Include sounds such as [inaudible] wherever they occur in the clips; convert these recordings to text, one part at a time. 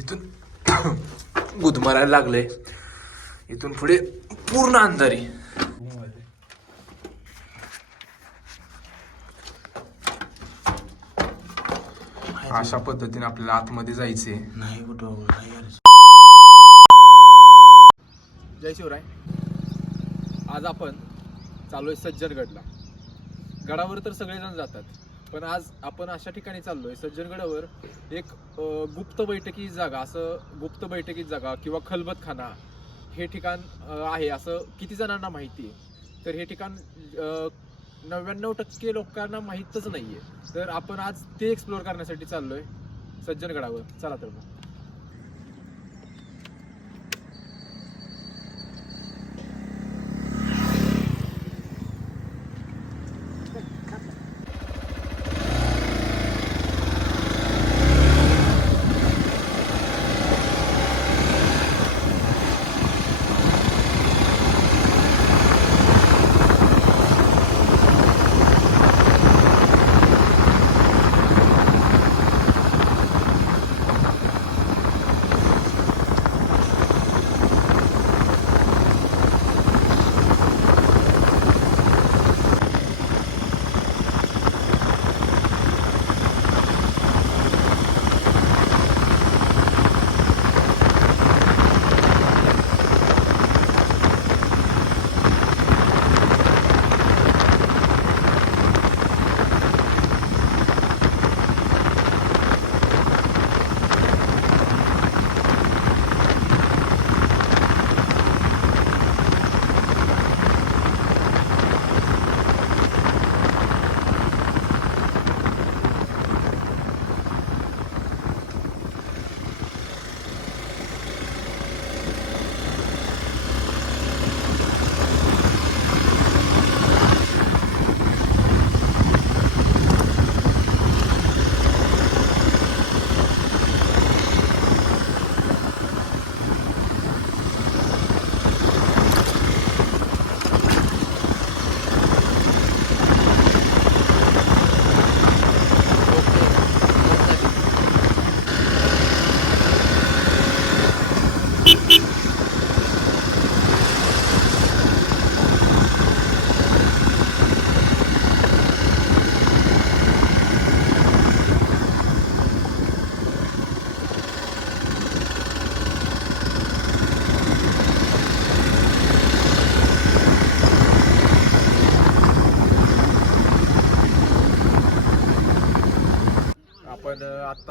इथून गुदमरायला लागलंय. इथून पुढे पूर्ण अंधारी. अशा पद्धतीने आपल्याला आतमध्ये जायचंय. नाही कुठं. जय शिवराय. आज आपण चाललोय सज्जनगडला. गडावर तर सगळेजण जातात. पण आज आपण अशा ठिकाणी चाललोय सज्जनगडावर एक गुप्त बैठकी जागा असं गुप्त बैठकीत जागा किंवा खलबतखाना हे ठिकाण आहे असं किती जणांना माहिती आहे? तर हे ठिकाण नव्याण्णव टक्के लोकांना माहीतच नाहीये. तर आपण आज ते एक्सप्लोअर करण्यासाठी चाललोय सज्जनगडावर. चला तर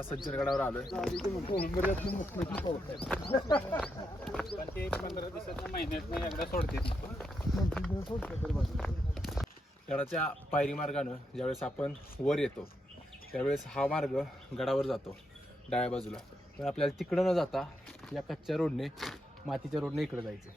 सज्जनगडावर आलोय. ते पंधरा दिवसाच्या एकदा गडाच्या पायरी मार्गानं ज्यावेळेस आपण वर येतो त्यावेळेस हा मार्ग गडावर जातो डाव्या बाजूला. तर आपल्याला तिकडं न जाता या कच्च्या रोडने मातीच्या रोडने इकडे जायचं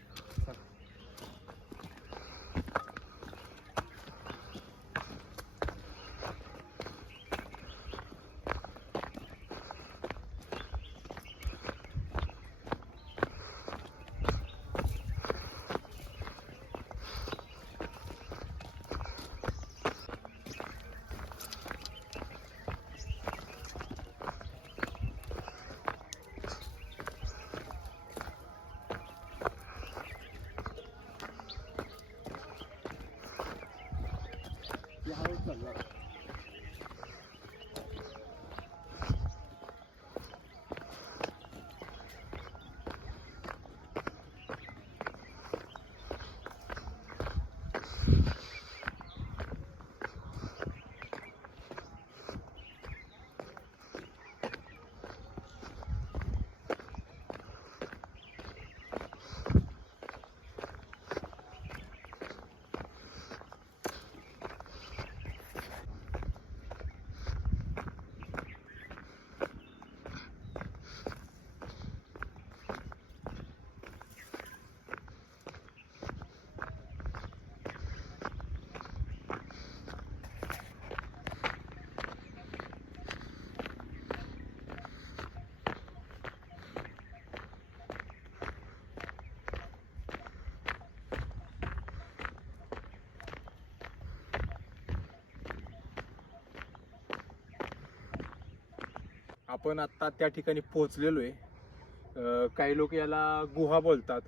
आपण आत्ता त्या ठिकाणी पोहोचलेलो आहे काही लोक याला गुहा बोलतात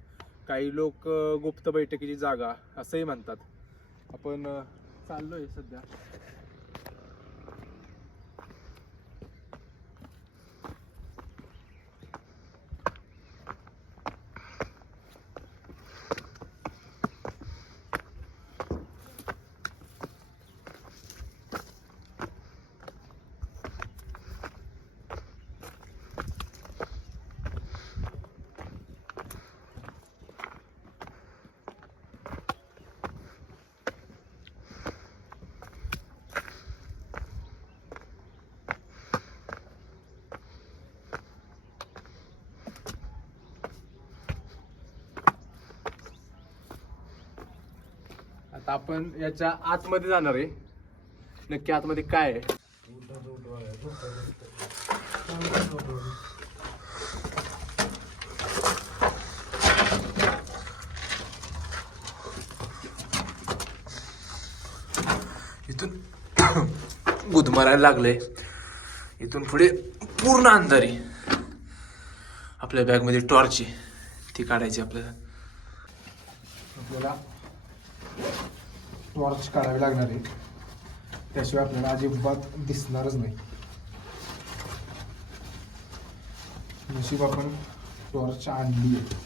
काही लोक गुप्त बैठकीची जागा असंही म्हणतात. आपण चाललो आहे सध्या. आता आपण याच्या आतमध्ये जाणार आहे. नक्की आतमध्ये काय आहे? इथून [coughs] गुदमरायला लागलंय. इथून पुढे पूर्ण अंधारी. आपल्या बॅगमध्ये टॉर्च आहे. ती काढायची आपल्याला. आपल्याला टॉर्च काढावी लागणार आहे. त्याशिवाय आपल्याला अजिबात दिसणारच नाही. नशीब आपण टॉर्च आणली आहे.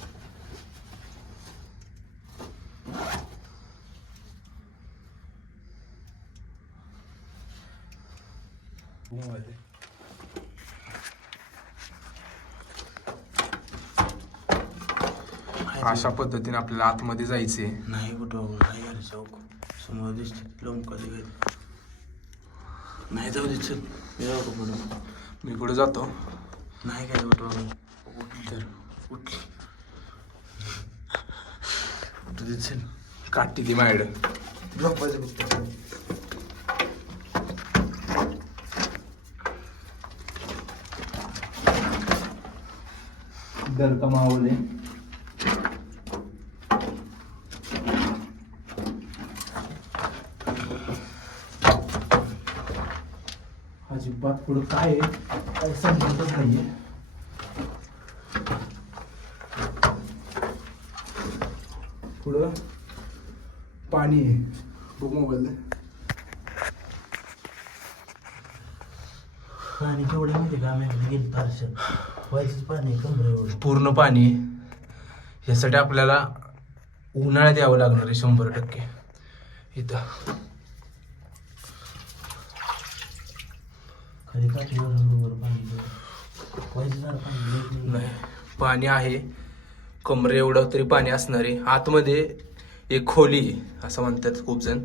अशा पद्धतीने आपल्याला आतमध्ये जायचे नाही कुठं नाही आलं चौक समोर दिसते घरी नाही जाऊ दे चल. मी जाऊ का पुढं? मी पुढे जातो? नाही काय कुठं उठ तर. उठ. उठ दे चल. काठी ती माझ्याकडे? झोपायचं फक्त. दर कमावले अजिबात पुढं काय आहे काय समजतच नाहीये. पुढं पाणी आहे. बघ मोबाईल पाणी केवढे माहिती का? आम्ही गेलो तारशा व्हायचंच पाणी कमर एवढं? पूर्ण पाणी यासाठी आपल्याला उन्हाळ्यात यावं लागणार आहे शंभर टक्के. इथं. खाली पाणी व्हायचं पाणी नाही. नाही पाणी आहे. कमरे एवढं तरी पाणी असणार. आहे आतमध्ये एक खोली आहे, असं म्हणतात खूप जण.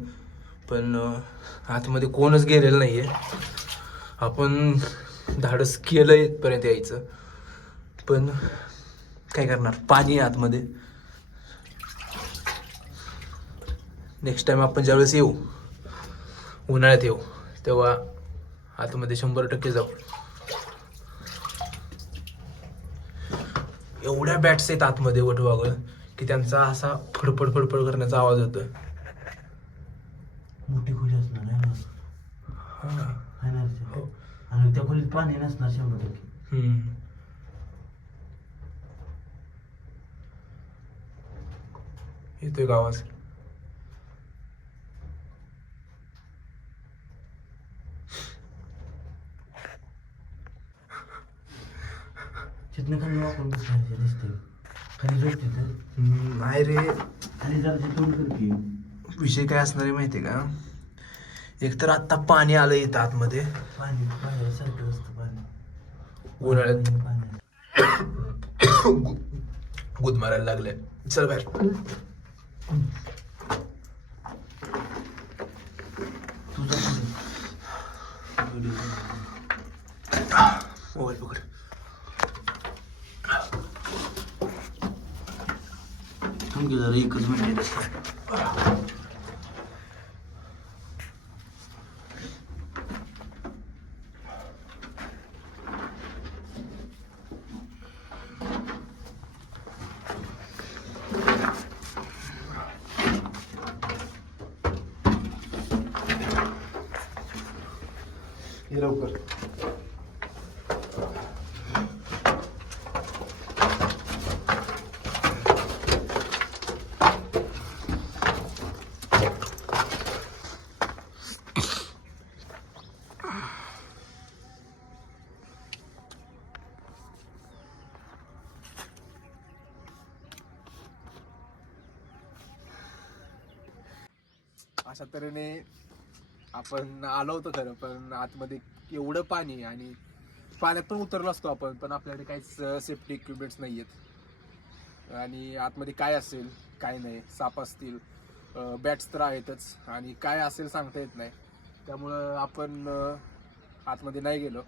पण अं, आतमध्ये कोणच गेलेलं नाही आहे आपण धाडस केलं इथपर्यंत यायचं. पण काय करणार? पाणी आहे आतमध्ये. नेक्स्ट टाइम आपण ज्यावेळेस येऊ उन्हाळ्यात येऊ तेव्हा आतमध्ये शंभर टक्के जाऊ एवढ्या बॅट्स आहेत आतमध्ये वटवागळ की त्यांचा असा फडफड फडफड करण्याचा आवाज होतो मोठी खोली असणार आहे ना आहे ना रे? हो. आणि त्या खोलीत पाणी नसणार शंभर टक्के हम्म. येतोय का आवाज तिथनं खाली वापरून बसणार दिसते खाली झोप तिथं. हम्म, नाही रे. खाली जरा तोंड करते विषय काय असणार आहे माहितीये का? एकतर आता पाणी आलं इथं आतमध्ये. पाणी बाहेर सारखं असतं पाणी. उन्हाळ्यात. पाणी गुद मारायला लागले. चल बाहेर. तुझा मोबाईल पकड. थांब की जरा एकच मिनिट अशा तऱ्हेने आपण आलो होतो खरं पण आतमध्ये एवढं पाणी आणि पाण्यात पण उतरलो असतो आपण पण आपल्याकडे काहीच सेफ्टी इक्विपमेंट्स नाही आहेत आणि आतमध्ये काय असेल काय नाही साप असतील बॅट्स तर आहेतच. आणि काय असेल सांगता येत नाही. त्यामुळं आपण आतमध्ये नाही गेलो.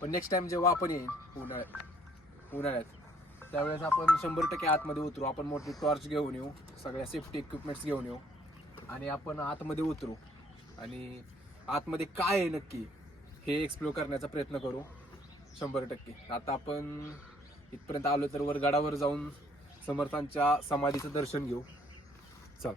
पण नेक्स्ट टाईम जेव्हा आपण येईन उन्हाळ्यात उन्हाळ्यात त्यावेळेस आपण शंभर टक्के आतमध्ये उतरू. आपण मोठी टॉर्च घेऊन येऊ सगळ्या सेफ्टी इक्विपमेंट्स घेऊन येऊ. आणि आपण आतमध्ये उतरू. आणि आतमध्ये काय आहे नक्की हे एक्सप्लोर करण्याचा प्रयत्न करू. शंभर टक्के. आता आपण इथपर्यंत आलो तर वर गडावर जाऊन समर्थांच्या समाधीचं दर्शन घेऊ. चल.